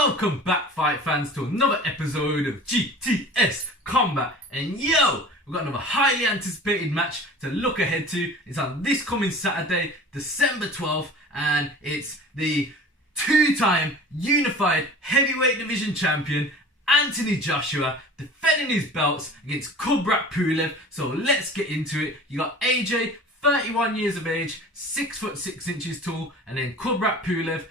Welcome back, fight fans, to another episode of GTS Combat. And yo, we've got another highly anticipated match to look ahead to. It's on this coming Saturday, December 12th, and it's the two-time unified heavyweight division champion Anthony Joshua defending his belts against Kubrat Pulev. So let's get into it. You got AJ, 31 years of age, 6'6" tall, and then Kubrat Pulev,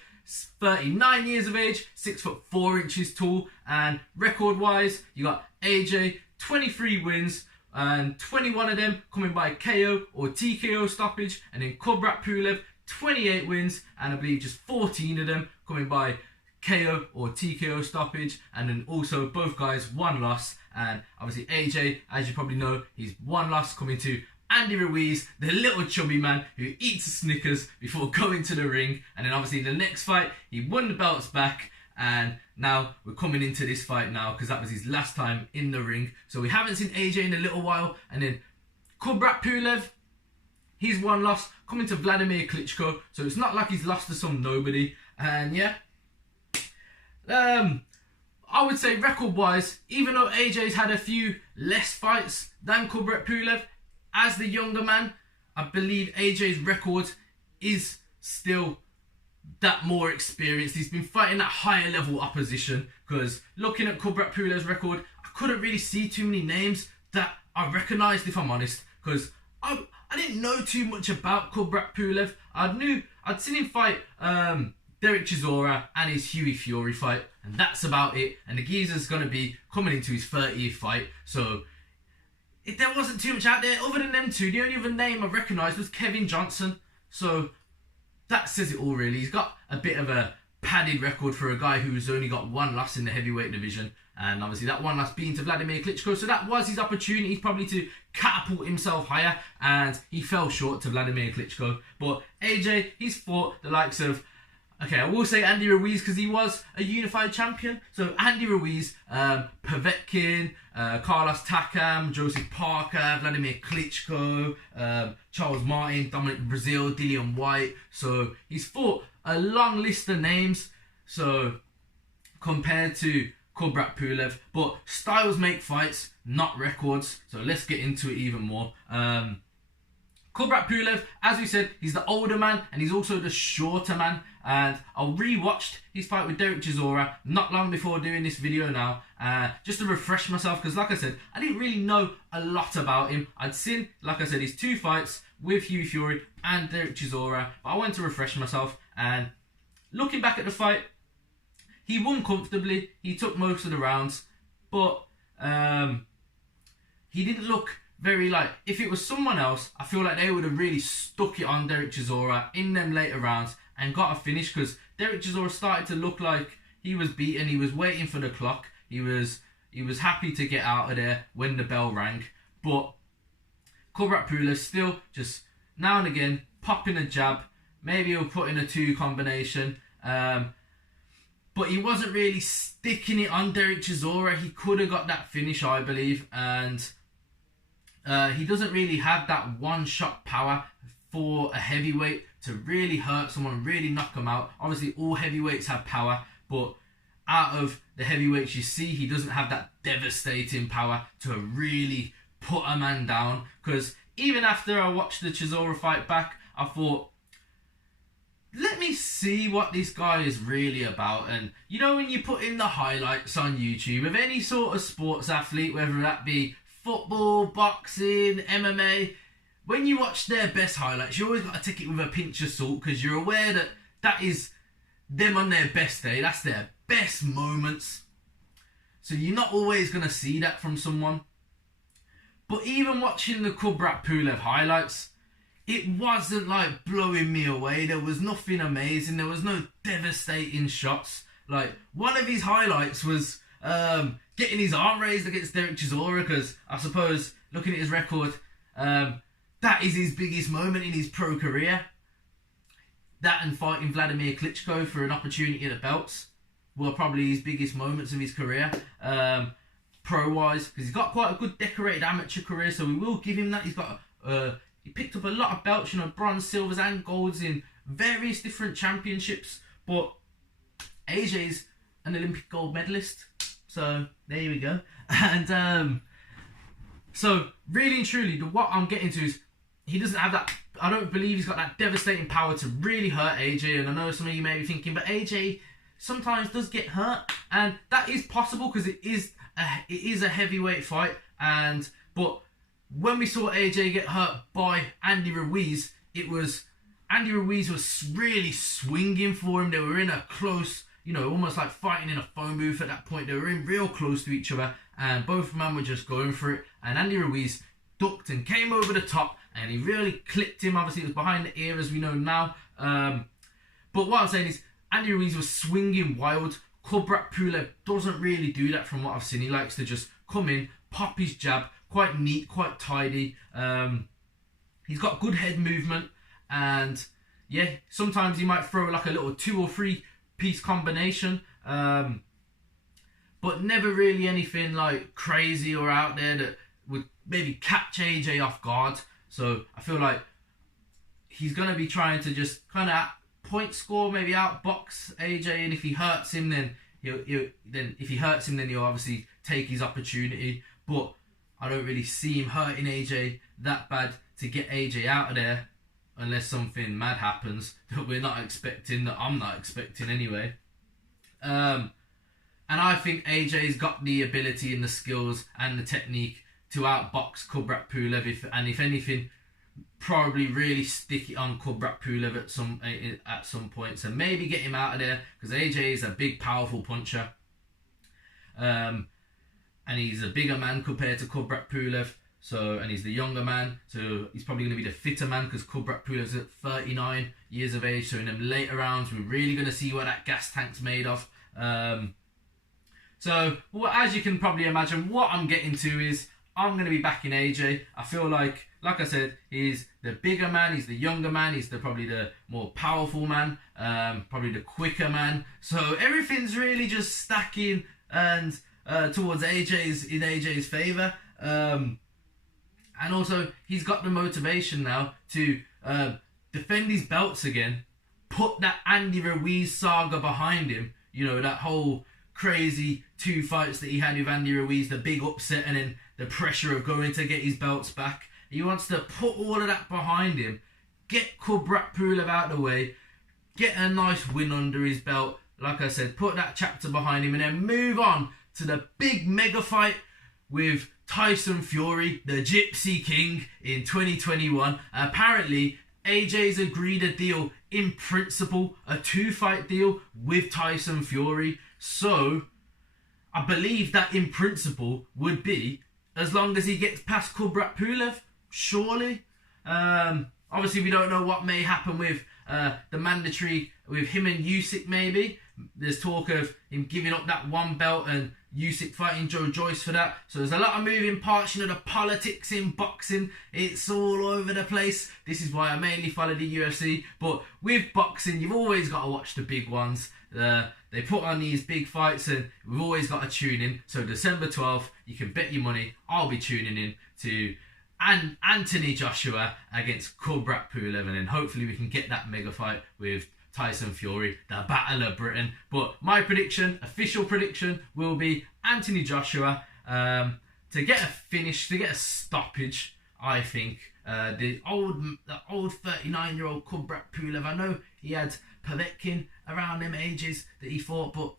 39 years of age, 6'4" tall. And record wise, you got AJ, 23 wins, and 21 of them coming by KO or TKO stoppage, and then Kubrat Pulev, 28 wins, and I believe just 14 of them coming by KO or TKO stoppage. And then also both guys one loss, and obviously AJ, as you probably know, he's one loss coming to Andy Ruiz, the little chubby man who eats a Snickers before going to the ring. And then obviously the next fight, he won the belts back, and now we're coming into this fight now because that was his last time in the ring. So we haven't seen AJ in a little while. And then Kubrat Pulev, he's one loss coming to Vladimir Klitschko, so it's not like he's lost to some nobody. And yeah, I would say record wise, even though AJ's had a few less fights than Kubrat Pulev, as the younger man, I believe AJ's record is still that more experienced. He's been fighting at higher level opposition, because looking at Kubrat Pulev's record, I couldn't really see too many names that I recognised, if I'm honest, because I didn't know too much about Kubrat Pulev. I'd seen him fight Derek Chisora and his Hughie Fury fight, and that's about it. And the geezer's going to be coming into his 30th fight, so there wasn't too much out there other than them two. The only other name I recognised was Kevin Johnson, so that says it all really. He's got a bit of a padded record for a guy who's only got one loss in the heavyweight division, and obviously that one loss being to Vladimir Klitschko, so that was his opportunity probably to catapult himself higher, and he fell short to Vladimir Klitschko. But AJ, he's fought the likes of, okay, I will say Andy Ruiz because he was a unified champion. So Andy Ruiz, Povetkin, Carlos Takam, Joseph Parker, Vladimir Klitschko, Charles Martin, Dominic Brazil, Dillian White. So he's fought a long list of names, so compared to Kubrat Pulev. But styles make fights, not records. So let's get into it even more. Kubrat Pulev, as we said, he's the older man and he's also the shorter man. And I rewatched his fight with Derek Chisora not long before doing this video now, just to refresh myself, because like I said, I didn't really know a lot about him. I'd seen, like I said, his two fights with Hughie Fury and Derek Chisora, but I wanted to refresh myself. And looking back at the fight, he won comfortably. He took most of the rounds, but he didn't look very, like, if it was someone else, I feel like they would have really stuck it on Derek Chisora in them later rounds and got a finish, because Derek Chisora started to look like he was beaten. He was waiting for the clock. He was happy to get out of there when the bell rang. But Kubrat Pulev still just now and again popping a jab. Maybe he'll put in a two combination. But he wasn't really sticking it on Derek Chisora. He could have got that finish, I believe. And he doesn't really have that one-shot power for a heavyweight to really hurt someone, really knock them out. Obviously, all heavyweights have power, but out of the heavyweights you see, he doesn't have that devastating power to really put a man down. Because even after I watched the Chisora fight back, I thought, let me see what this guy is really about. And you know, when you put in the highlights on YouTube of any sort of sports athlete, whether that be football, boxing, MMA, when you watch their best highlights, you always got to take it with a pinch of salt, because you're aware that that is them on their best day. That's their best moments. So you're not always going to see that from someone. But even watching the Kubrat Pulev highlights, it wasn't like blowing me away. There was nothing amazing. There was no devastating shots. Like, one of his highlights was getting his arm raised against Derek Chisora, because I suppose, looking at his record, that is his biggest moment in his pro career. That and fighting Vladimir Klitschko for an opportunity at the belts were probably his biggest moments of his career, pro-wise, because he's got quite a good decorated amateur career, so we will give him that. He's got he picked up a lot of belts, you know, bronze, silvers and golds in various different championships. But AJ's an Olympic gold medalist. So there we go. And so really and truly, what I'm getting to is he doesn't have that. I don't believe he's got that devastating power to really hurt AJ. And I know some of you may be thinking, but AJ sometimes does get hurt, and that is possible because it is a heavyweight fight. But when we saw AJ get hurt by Andy Ruiz, Andy Ruiz was really swinging for him. They were in a close, almost like fighting in a phone booth at that point. They were in real close to each other, and both men were just going for it. And Andy Ruiz ducked and came over the top, and he really clipped him. Obviously, it was behind the ear, as we know now. But what I'm saying is, Andy Ruiz was swinging wild. Kubrat Pulev doesn't really do that from what I've seen. He likes to just come in, pop his jab, quite neat, quite tidy. He's got good head movement, and yeah, sometimes he might throw like a little 2 or 3 piece combination, but never really anything like crazy or out there that would maybe catch AJ off guard. So I feel like he's going to be trying to just kind of point score, maybe outbox AJ, and if he hurts him, then he'll obviously take his opportunity. But I don't really see him hurting AJ that bad to get AJ out of there, unless something mad happens that we're not expecting, that I'm not expecting anyway. And I think AJ's got the ability and the skills and the technique to outbox Kubrat Pulev, if anything, probably really stick it on Kubrat Pulev at some point. So maybe get him out of there, because AJ is a big, powerful puncher. And he's a bigger man compared to Kubrat Pulev. And he's the younger man, so he's probably going to be the fitter man, because Kubrat Pulev's at 39 years of age. So in them later rounds, we're really going to see what that gas tank's made of. Well, as you can probably imagine, what I'm getting to is I'm going to be backing AJ. I feel like I said, he's the bigger man, he's the younger man, he's probably the more powerful man, probably the quicker man. So everything's really just stacking and towards AJ's favour. And also, he's got the motivation now to defend his belts again, put that Andy Ruiz saga behind him. That whole crazy 2 fights that he had with Andy Ruiz, the big upset, and then the pressure of going to get his belts back. He wants to put all of that behind him, get Kubrat Pulev out of the way, get a nice win under his belt. Like I said, put that chapter behind him, and then move on to the big mega fight with Tyson Fury, the Gypsy King, in 2021. Apparently, AJ's agreed a deal in principle, a 2-fight deal with Tyson Fury. So, I believe that in principle would be as long as he gets past Kubrat Pulev, surely. Obviously, we don't know what may happen with the mandatory, with him and Usyk maybe. There's talk of him giving up that 1 belt and Usyk fighting Joe Joyce for that. So there's a lot of moving parts, the politics in boxing. It's all over the place. This is why I mainly follow the UFC. But with boxing, you've always got to watch the big ones. They put on these big fights, and we've always got to tune in. So December 12th, you can bet your money I'll be tuning in to Anthony Joshua against Kubrat Pulev, and then hopefully we can get that mega fight with Tyson Fury, the Battle of Britain. But my prediction, official prediction, will be Anthony Joshua to get a finish, to get a stoppage. I think the old 39-year-old Kubrat Pulev, I know he had povetkin around them ages that he fought, but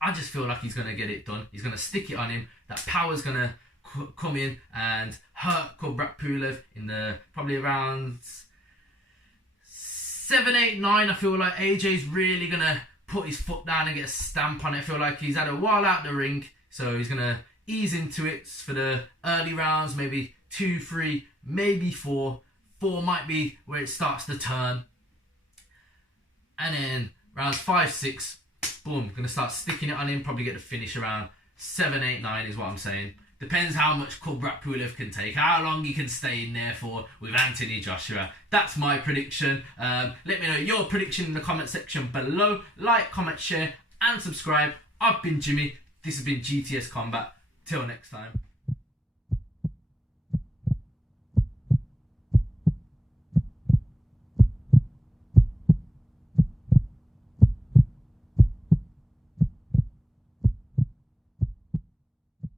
I just feel like he's going to get it done. He's going to stick it on him. That power's going to come in and hurt Kubrat Pulev in the probably around 7, 8, 9. I feel like AJ's really going to put his foot down and get a stamp on it. I feel like he's had a while out the ring, so he's going to ease into it for the early rounds, maybe 2, 3, maybe 4. 4 might be where it starts to turn. And then rounds 5, 6, boom, going to start sticking it on him, probably get the finish around 7, 8, 9 is what I'm saying. Depends how much Kubrat Pulev can take, how long he can stay in there for with Anthony Joshua. That's my prediction. Let me know your prediction in the comment section below. Like, comment, share, and subscribe. I've been Jimmy. This has been GTS Combat. Till next time.